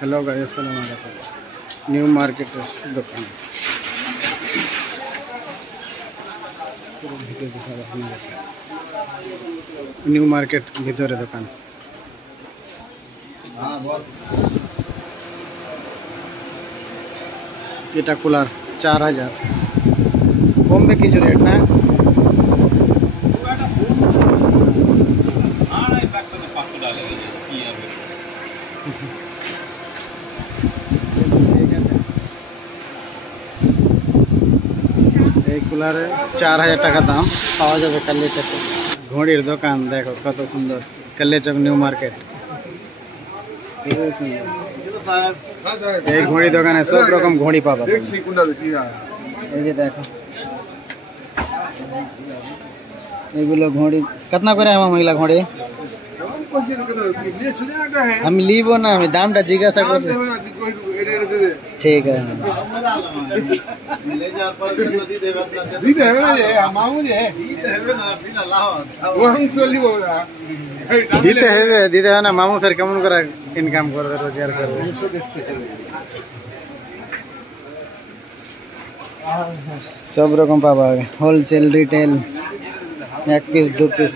Hello guys, अस्सलाम वालेकुम। New market दुकान न्यू मार्केट भितरे दुकान এটা কুলার 4000 কমবে কিছু রেট না। এই কুলারে 4000 টাকা দাম পাওয়া যাবে কালিয়াচকে। ঘড়ির দোকান দেখো কত সুন্দর, কালিয়াচক নিউ মার্কেট। এই ঘড়ি দোকানে সব রকম ঘড়ি পাবা। এই যে দেখো এগুলো ঘড়ি कितना করে আমার মহিলা ঘড়ি আমি লিবো না, আমি দামটা জিজ্ঞাসা করছি। ঠিক আছে দিতে হবে, দিতে হবে না। মামু ফের কেমন করে ইনকাম করবে, রোজগার করবে। सब रकम पावा, होलसेल रिटेल, 1 পিস 2 পিস।